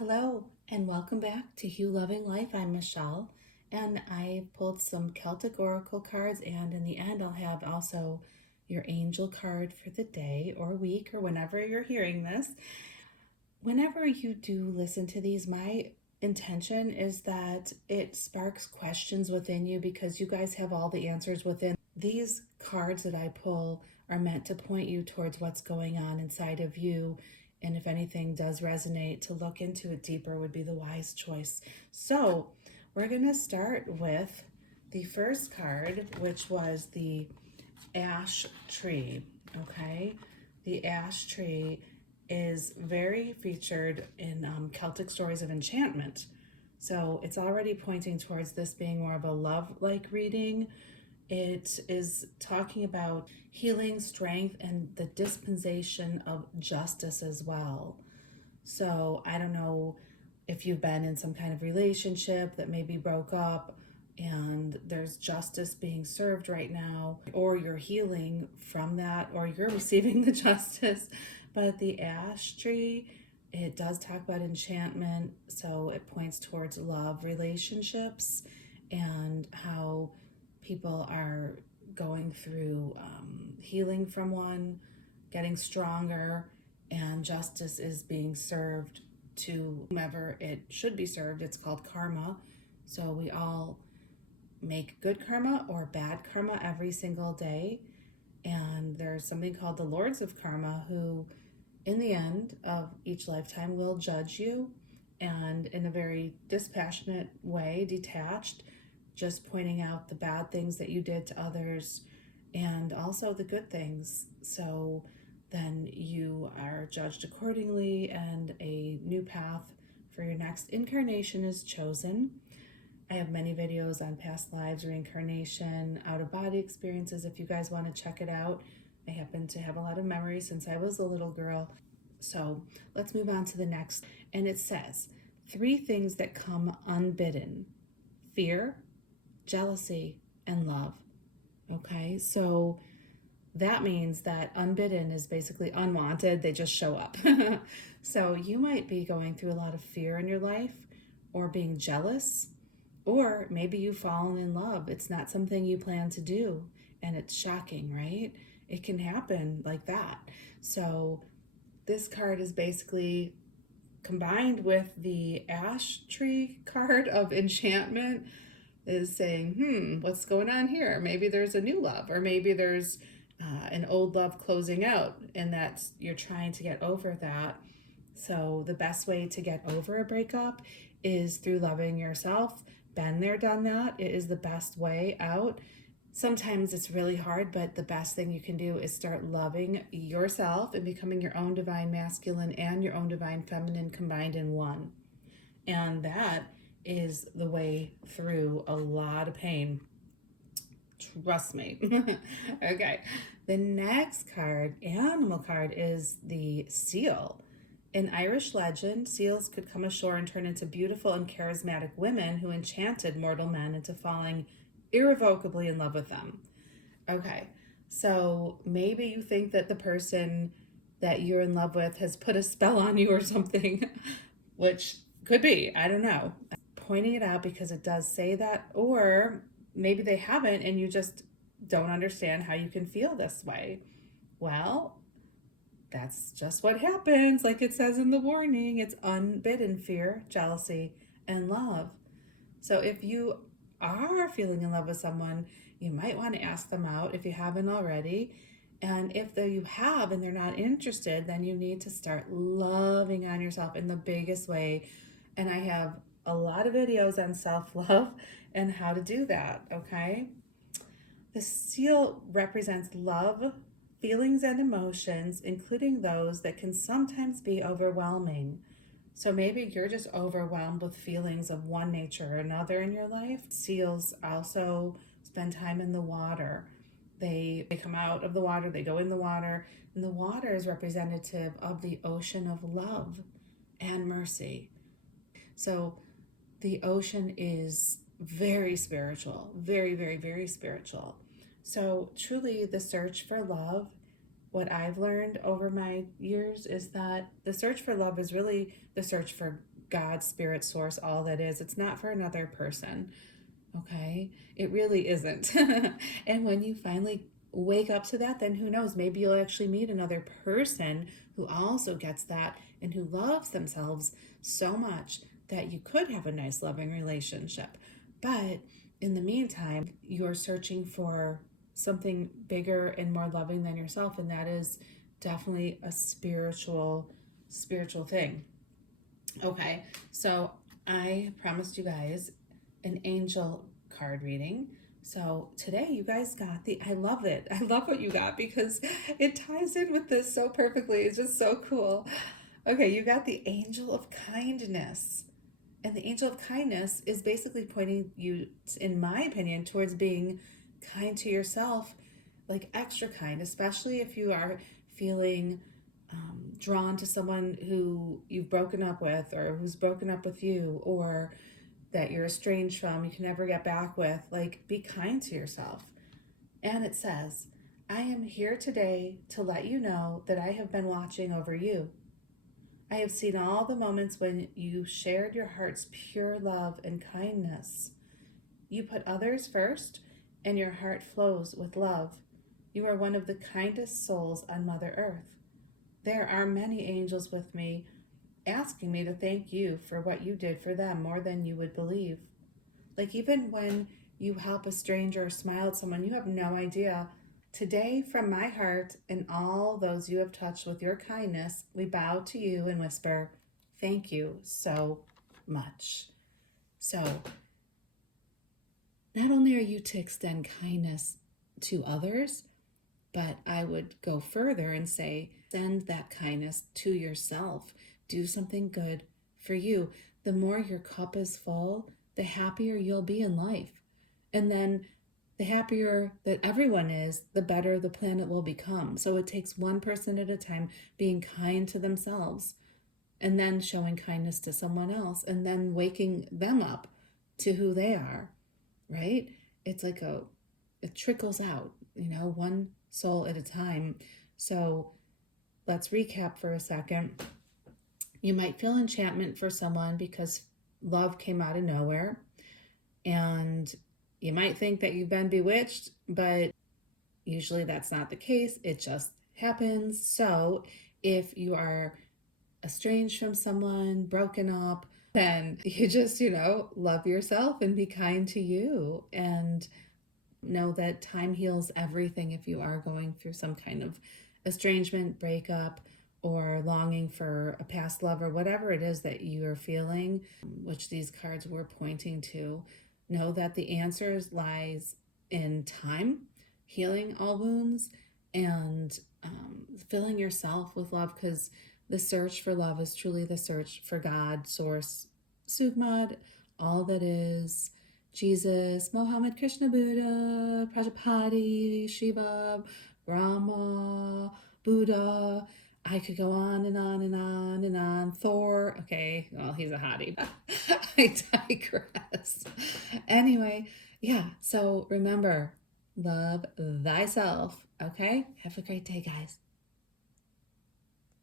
Hello, and welcome back to Hugh Loving Life. I'm Michelle, and I pulled some Celtic Oracle cards, and in the end, I'll have also your angel card for the day or week or whenever you're hearing this. Whenever you do listen to these, my intention is that it sparks questions within you because you guys have all the answers within. These cards that I pull are meant to point you towards what's going on inside of you. And if anything does resonate, to look into it deeper would be the wise choice. So we're going to start with the first card, which was the ash tree. Okay, the ash tree is very featured in Celtic stories of enchantment. So it's already pointing towards this being more of a love-like reading. It is talking about healing, strength, and the dispensation of justice as well. So I don't know if you've been in some kind of relationship that maybe broke up and there's justice being served right now, or you're healing from that, or you're receiving the justice. But the ash tree, it does talk about enchantment, so it points towards love relationships and how people are going through healing from one, getting stronger, and justice is being served to whomever it should be served. It's called karma. So we all make good karma or bad karma every single day. And there's something called the Lords of Karma who, in the end of each lifetime, will judge you, and in a very dispassionate way, detached, just pointing out the bad things that you did to others and also the good things. So then you are judged accordingly, and a new path for your next incarnation is chosen. I have many videos on past lives, reincarnation, out-of-body experiences if you guys want to check it out. I happen to have a lot of memories since I was a little girl. So let's move on to the next. And it says, 3 things that come unbidden: fear, jealousy, and love. Okay, so that means that unbidden is basically unwanted. They just show up. So you might be going through a lot of fear in your life, or being jealous, or maybe you've fallen in love. It's not something you plan to do, and it's shocking, right? It can happen like that. So this card is basically combined with the ash tree card of enchantment, is saying, what's going on here? Maybe there's a new love, or maybe there's an old love closing out, and that's you're trying to get over that. So the best way to get over a breakup is through loving yourself. Been there, done that. It is the best way out. Sometimes it's really hard, but the best thing you can do is start loving yourself and becoming your own divine masculine and your own divine feminine combined in one. And that is the way through a lot of pain. Trust me. Okay. The next card, animal card, is the seal. In Irish legend, seals could come ashore and turn into beautiful and charismatic women who enchanted mortal men into falling irrevocably in love with them. Okay, so maybe you think that the person that you're in love with has put a spell on you or something, which could be, I don't know. Pointing it out because it does say that, or maybe they haven't and you just don't understand how you can feel this way. Well, that's just what happens. Like it says in the warning, it's unbidden fear, jealousy, and love. So if you are feeling in love with someone, you might want to ask them out if you haven't already. And if you have and they're not interested, then you need to start loving on yourself in the biggest way. And I have a lot of videos on self-love and how to do that, okay? The seal represents love, feelings, and emotions, including those that can sometimes be overwhelming. So maybe you're just overwhelmed with feelings of one nature or another in your life. Seals also spend time in the water. They come out of the water, they go in the water, and the water is representative of the ocean of love and mercy. So the ocean is very spiritual, very, very, very spiritual. So truly the search for love, what I've learned over my years is that the search for love is really the search for God, spirit, source, all that is. It's not for another person. Okay? It really isn't. And when you finally wake up to that, then who knows? Maybe you'll actually meet another person who also gets that and who loves themselves so much that you could have a nice, loving relationship. But in the meantime, you're searching for something bigger and more loving than yourself, and that is definitely a spiritual thing. Okay, so I promised you guys an angel card reading. So today you guys got I love it. I love what you got because it ties in with this so perfectly. It's just so cool. Okay, you got the angel of kindness. And the angel of kindness is basically pointing you, in my opinion, towards being kind to yourself, like extra kind, especially if you are feeling drawn to someone who you've broken up with or who's broken up with you, or that you're estranged from, you can never get back with. Like, be kind to yourself. And it says, I am here today to let you know that I have been watching over you. I have seen all the moments when you shared your heart's pure love and kindness. You put others first, and your heart flows with love. You are one of the kindest souls on Mother Earth. There are many angels with me, asking me to thank you for what you did for them more than you would believe. Like, even when you help a stranger or smile at someone, you have no idea. Today, from my heart and all those you have touched with your kindness, we bow to you and whisper, thank you so much. So, not only are you to extend kindness to others, but I would go further and say, send that kindness to yourself. Do something good for you. The more your cup is full, the happier you'll be in life. And then the happier that everyone is, the better the planet will become. So it takes one person at a time being kind to themselves, and then showing kindness to someone else, and then waking them up to who they are, right? It's like it trickles out, one soul at a time. So let's recap for a second. You might feel enchantment for someone because love came out of nowhere, and you might think that you've been bewitched, but usually that's not the case. It just happens. So if you are estranged from someone, broken up, then you just, love yourself and be kind to you, and know that time heals everything. If you are going through some kind of estrangement, breakup, or longing for a past love, or whatever it is that you are feeling, which these cards were pointing to, know that the answer lies in time, healing all wounds, and filling yourself with love, because the search for love is truly the search for God, Source, Sugmad, all that is, Jesus, Mohammed, Krishna, Buddha, Prajapati, Shiva, Brahma, Buddha. I could go on and on and on and on. Thor, okay, well, he's a hottie, but I digress. Anyway, yeah, so remember, love thyself, okay? Have a great day, guys.